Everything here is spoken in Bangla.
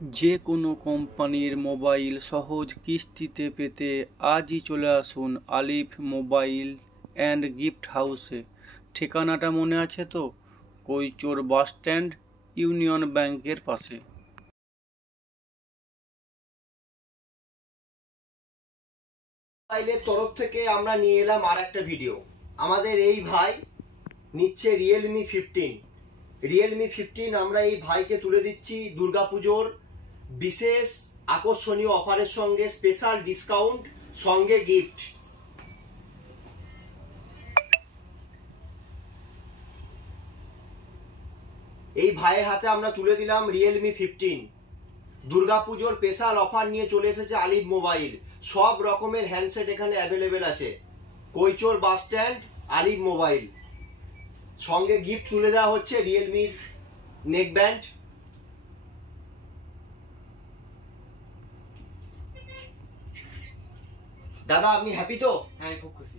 যে কোনো কোম্পানির মোবাইল সহজ কিস্তিতে পেতে আজই চলে আসুন আলিফ মোবাইল অ্যান্ড গিফট হাউসে। ঠিকানাটা মনে আছে তো? কৈচোর বাস স্ট্যান্ড, ইউনিয়ন ব্যাংকের পাশে। মোবাইলের তরফ থেকে আমরা নিয়ে এলাম আর একটা ভিডিও। আমাদের এই ভাই নিচ্ছে রিয়েলমি 15। আমরা এই ভাইকে তুলে দিচ্ছি দুর্গাপুজোর বিশেষ আকর্ষণীয় অফারের সঙ্গে, স্পেশাল ডিসকাউন্ট সঙ্গে গিফট। এই ভাইয়ের হাতে আমরা তুলে দিলাম রিয়েলমি 15। দুর্গাপুজোর স্পেশাল অফার নিয়ে চলে এসেছে আলিফ মোবাইল। সব রকমের হ্যান্ডসেট এখানে অ্যাভেলেবেল আছে। কৈচোর বাস স্ট্যান্ড, আলিফ মোবাইল। সঙ্গে গিফট তুলে দেওয়া হচ্ছে রিয়েলমির নেক ব্যান্ড। দাদা আপনি হ্যাপি তো? হ্যাঁ, খুব খুশি।